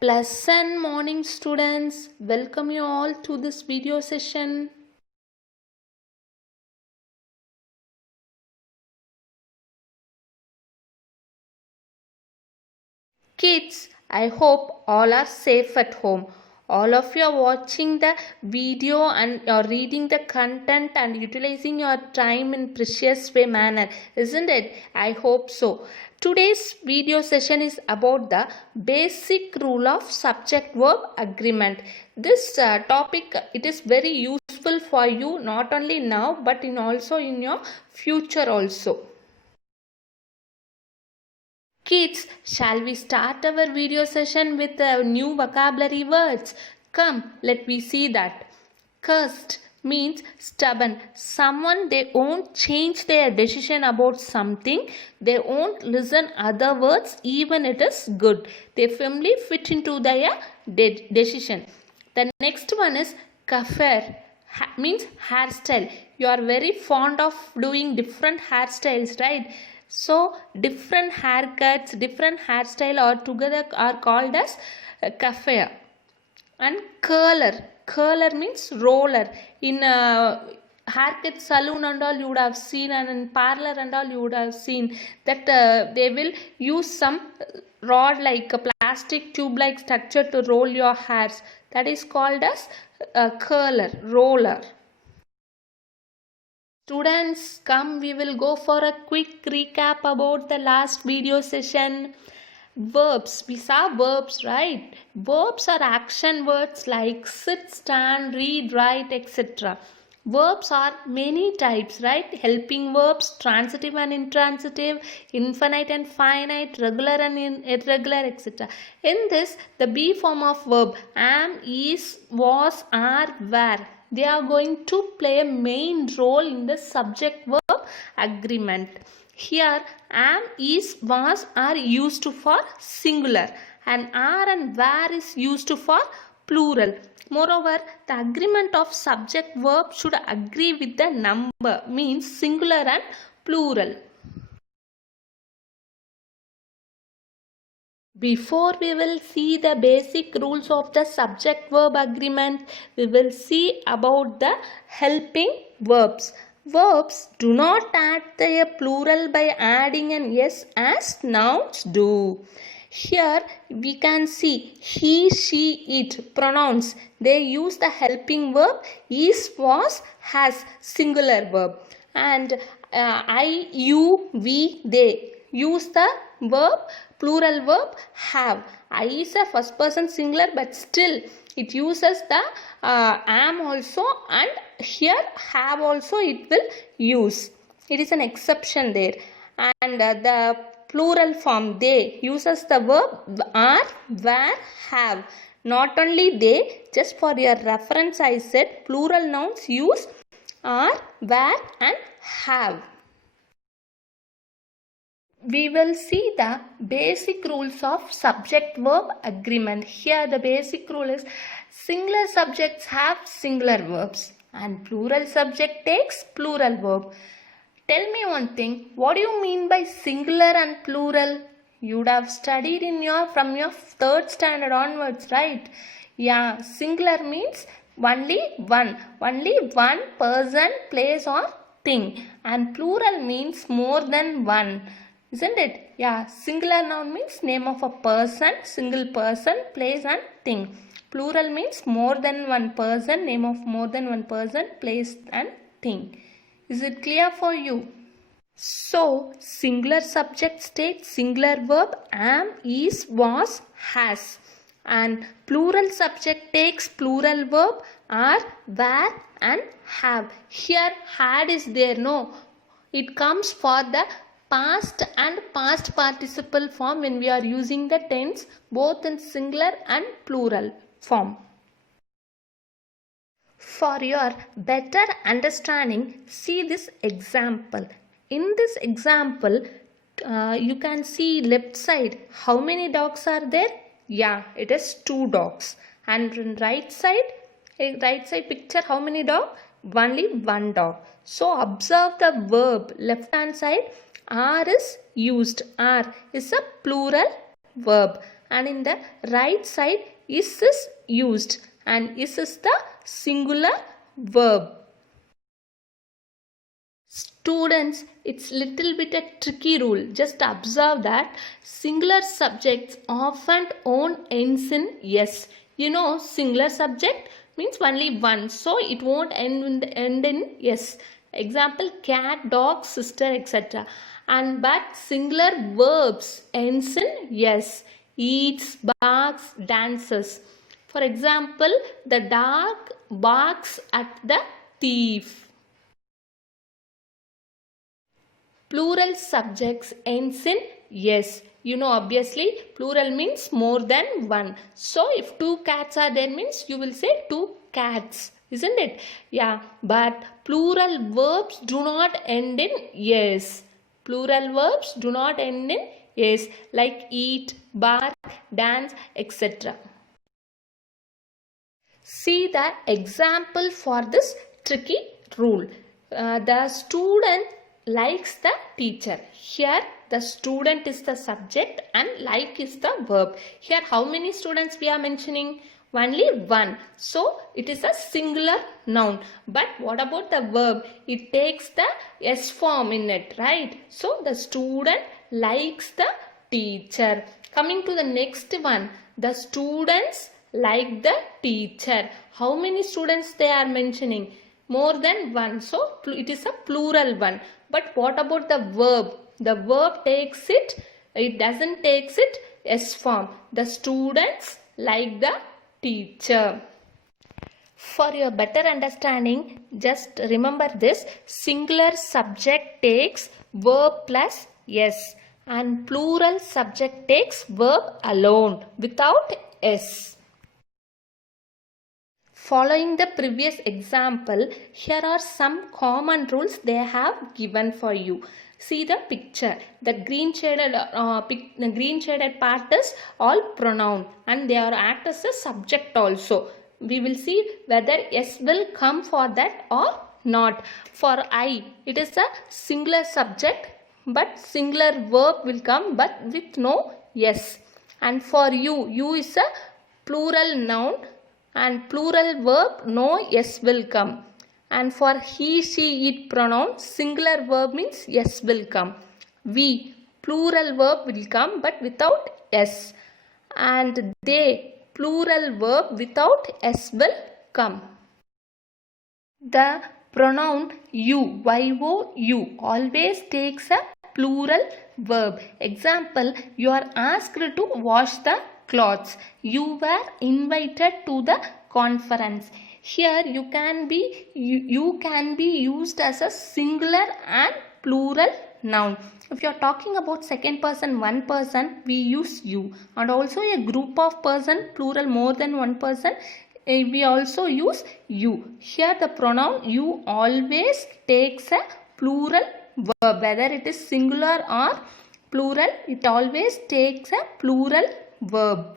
Pleasant morning, students. Welcome you all to this video session. Kids, I hope all are safe at home. All of you are watching the video and you're reading the content and utilizing your time in precious way manner, isn't it? I hope so. Today's video session is about the basic rule of subject-verb agreement. This topic, it is very useful for you not only now but also in your future also. Kids, shall we start our video session with new vocabulary words? Come, let me see that. Cursed means stubborn. Someone, they won't change their decision about something. They won't listen other words even it is good. They firmly fit into their decision. The next one is kafir. Means hairstyle. You are very fond of doing different hairstyles, right? So different haircuts, different hairstyle are together are called as kafir. And curler means roller. In haircut salon and all you would have seen, and in parlor and all you would have seen that they will use some rod like a plastic tube like structure to roll your hairs. That is called as curler, roller. Students, come, we will go for a quick recap about the last video session. Verbs, we saw verbs, right? Verbs are action words like sit, stand, read, write, etc. Verbs are many types, right? Helping verbs, transitive and intransitive, infinite and finite, regular and irregular, etc. In this, the be form of verb, am, is, was, are, were, they are going to play a main role in the subject verb agreement. Here am, is, was are used for singular and are and were is used for plural. Moreover, the agreement of subject verb should agree with the number, means singular and plural. Before we will see the basic rules of the subject verb agreement, we will see about the helping verbs. Verbs do not add their plural by adding an s as nouns do. Here we can see he, she, it pronouns. They use the helping verb is, was, has, singular verb. And I, you, we, they use the verb, plural verb have. I is a first person singular, but still it uses the am also, and here have also it will use. It is an exception there. And the plural form they uses the verb are, were, have. Not only they, just for your reference I said plural nouns use are, were and have. We will see the basic rules of subject verb agreement. Here the basic rule is singular subjects have singular verbs and plural subject takes plural verb. Tell me one thing, what do you mean by singular and plural? You would have studied from your 3rd standard onwards, right? Yeah, singular means only one person, place or thing, and plural means more than one. Isn't it? Yeah, singular noun means name of a person, single person, place and thing. Plural means more than one person, name of more than one person, place and thing. Is it clear for you? So, singular subjects take singular verb am, is, was, has. And plural subject takes plural verb are, were and have. Here had is there, no. It comes for the past and past participle form when we are using the tense both in singular and plural form. For your better understanding, see this example. In this example, you can see left side. How many dogs are there? Yeah, it is 2 dogs. And in right side picture, how many dogs? Only 1 dog. So observe the verb left hand side. Are is used. Are is a plural verb. and in the right side is used, and is the singular verb. Students, it's little bit a tricky rule. Just observe that singular subjects often ends in yes. You know, singular subject means only one, so it won't end in yes. Example, cat, dog, sister, etc. And but singular verbs ends in yes. Eats, barks, dances. For example, the dog barks at the thief. Plural subjects ends in yes. You know, obviously plural means more than one. So if two cats are there means you will say two cats, isn't it? Yeah, but plural verbs do not end in yes. Plural verbs do not end in yes, like eat, bark, dance, etc. See the example for this tricky rule. The student likes the teacher. Here the student is the subject and like is the verb. Here how many students we are mentioning? Only one. So it is a singular noun. But what about the verb? It takes the S form in it, right? So the student likes the teacher. Coming to the next one. The students like the teacher. How many students they are mentioning? More than one. So it is a plural one. But what about the verb? The verb takes it doesn't takes it S form. The students like the teacher. For your better understanding, just remember this. Singular subject takes verb plus S, and plural subject takes verb alone without S. Following the previous example, here are some common rules they have given for you. See the picture. The green shaded part is all pronoun and they are act as a subject also. We will see whether S will come for that or not. For I, it is a singular subject but singular verb will come but with no S. And for you is a plural noun and plural verb no S will come. And for he, she, it pronoun, singular verb means S will come. We, plural verb will come but without S. And they, plural verb without S will come. The pronoun you, you always takes a plural verb. Example, you are asked to wash the clothes. You were invited to the conference. Here you can be used as a singular and plural noun. If you are talking about second person, one person, we use you. And also a group of person, plural more than one person, we also use you. Here the pronoun you always takes a plural verb. Whether it is singular or plural, it always takes a plural verb.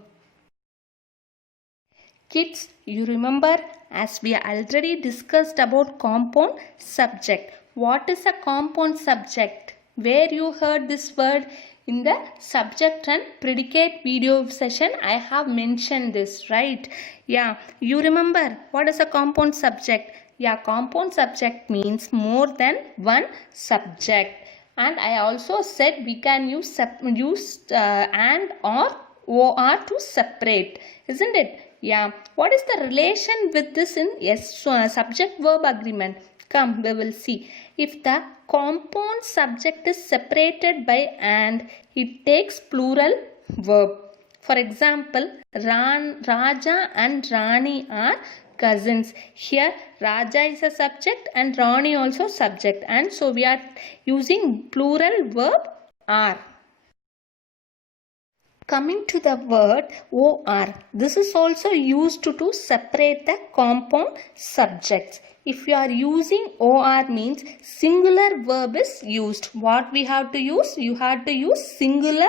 Kids, you remember as we already discussed about compound subject. What is a compound subject? Where you heard this word? In the subject and predicate video session, I have mentioned this, right? Yeah, you remember what is a compound subject? Yeah, compound subject means more than one subject. And I also said we can use and or to separate, isn't it? Yeah. What is the relation with this in subject verb agreement? Come, we will see. If the compound subject is separated by and, it takes plural verb. For example, Raja and Rani are cousins. Here Raja is a subject and Rani also subject, and so we are using plural verb are. Coming to the word or, this is also used to separate the compound subjects. If you are using or means singular verb is used. What we have to use? You have to use singular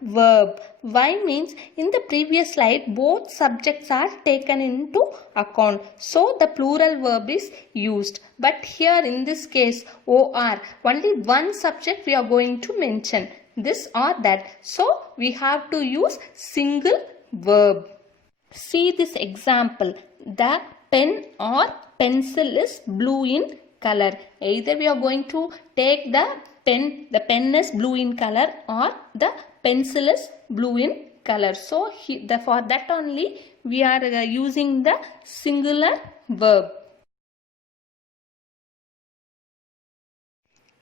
verb. Why means in the previous slide both subjects are taken into account. So the plural verb is used. But here in this case or, only one subject we are going to mention. this or that. So we have to use single verb. See this example. The pen or pencil is blue in color. Either we are going to take the pen is blue in color, or the pencil is blue in color. So for that only we are using the singular verb.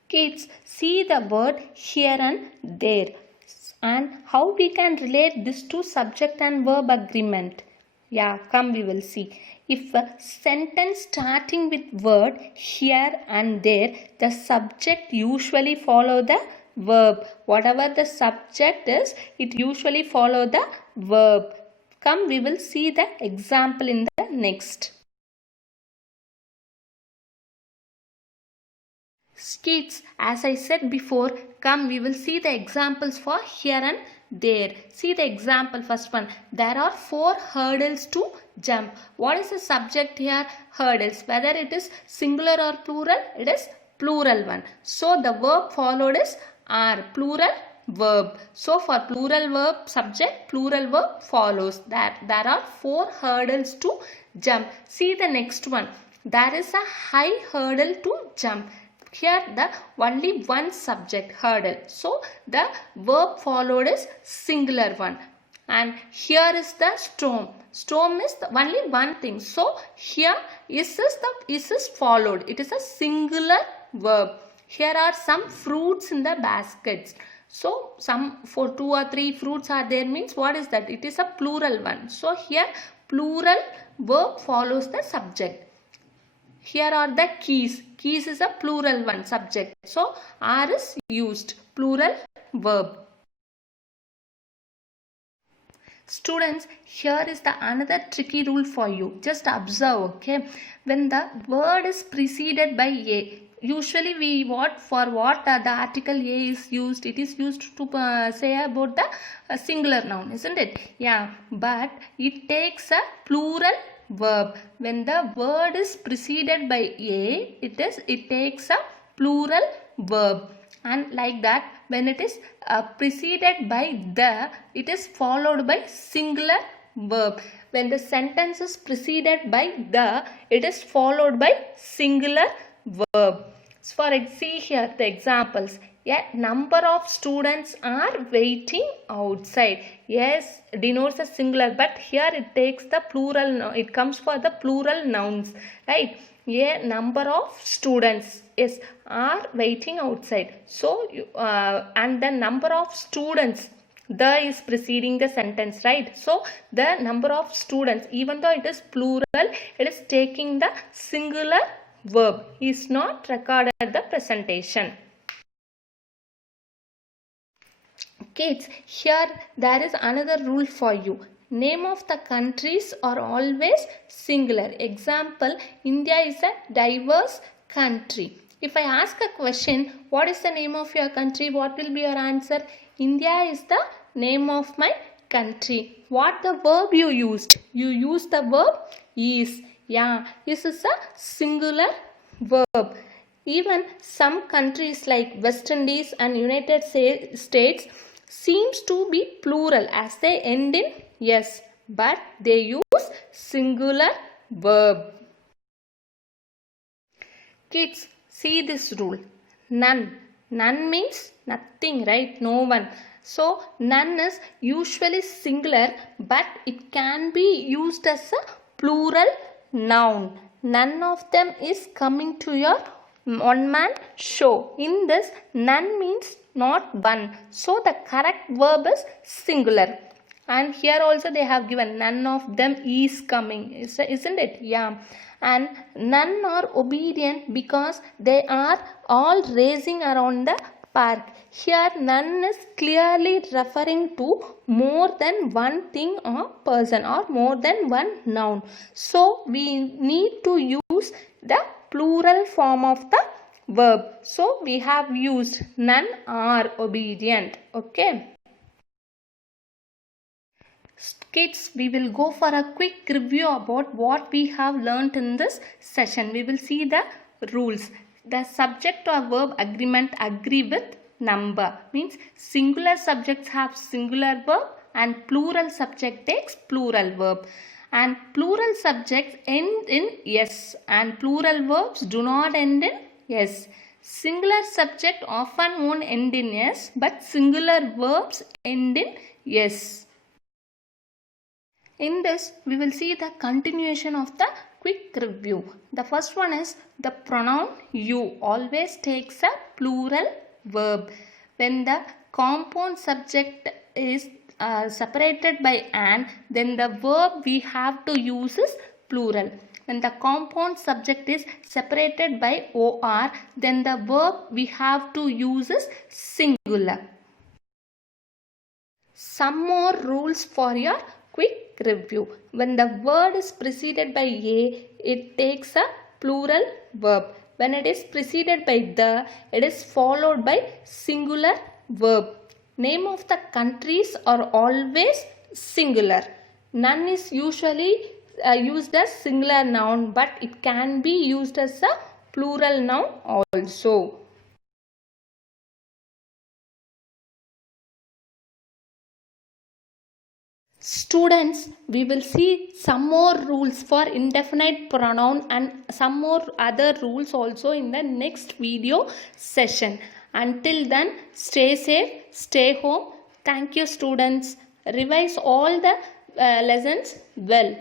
Kids, see the word here and there, and how we can relate this to subject and verb agreement. Yeah, come we will see. If a sentence starting with word here and there, the subject usually follow the verb. Whatever the subject is, it usually follow the verb. Come we will see the example in the next. Kids, as I said before, come we will see the examples for here and there. See the example, first one. There are 4 hurdles to jump. What is the subject here? Hurdles. Whether it is singular or plural, it is plural one. So the verb followed is are, plural verb. So for plural verb subject, plural verb follows. That there are 4 hurdles to jump. See the next one. There is a high hurdle to jump. Here the only one subject, hurdle. So the verb followed is singular one. And here is the storm. Storm is the only one thing. So here is followed. It is a singular verb. Here are some fruits in the baskets. So some for 2 or 3 fruits are there means what is that? It is a plural one. So here plural verb follows the subject. Here are the keys. Keys is a plural one, subject. So are is used, plural verb. Students, here is the another tricky rule for you. Just observe, okay. When the word is preceded by a, usually we the article a is used. It is used to say about the singular noun, isn't it? Yeah, but it takes a plural verb. When the word is preceded by a, it takes a plural verb. And like that, when it is preceded by the, it is followed by singular verb. When the sentence is preceded by the, it is followed by singular verb. So see here the examples. A number of students are waiting outside. Yes, denotes a singular, but here it takes the plural. It comes for the plural nouns, right? A number of students are waiting outside. So and the number of students, the is preceding the sentence, right? So the number of students, even though it is plural, it is taking the singular verb. Is not recorded at the presentation. Kids, here there is another rule for you. Name of the countries are always singular. Example, India is a diverse country. If I ask a question, what is the name of your country? What will be your answer? India is the name of my country. What the verb you used? You used the verb is. Yeah, this is a singular verb. Even some countries like West Indies and United States seems to be plural as they end in yes, but they use singular verb. Kids, see this rule. None. None means nothing, right? No one. So none is usually singular, but it can be used as a plural noun. None of them is coming to your one-man show. In this, none means not one. So the correct verb is singular. And here also they have given none of them is coming. Isn't it? Yeah. And none are obedient because they are all racing around the park. Here none is clearly referring to more than one thing or person or more than one noun. So we need to use the plural form of the verb. So we have used none are obedient. Okay. Kids, we will go for a quick review about what we have learnt in this session. We will see the rules. The subject or verb agreement agree with number. Means singular subjects have singular verb and plural subject takes plural verb. And plural subjects end in s and plural verbs do not end in s. Singular subject often won't end in s, but singular verbs end in s. In this, we will see the continuation of the quick review. The first one is the pronoun you always takes a plural verb. When the compound subject is separated by an, then the verb we have to use is plural. When the compound subject is separated by or, then the verb we have to use is singular. Some more rules for your quick review. When the word is preceded by a, it takes a plural verb. When it is preceded by the, it is followed by singular verb. Name of the countries are always singular. None is usually used as singular noun, but it can be used as a plural noun also. Students, we will see some more rules for indefinite pronoun and some more other rules also in the next video session. Until then, stay safe, stay home. Thank you, students. Revise all the lessons well.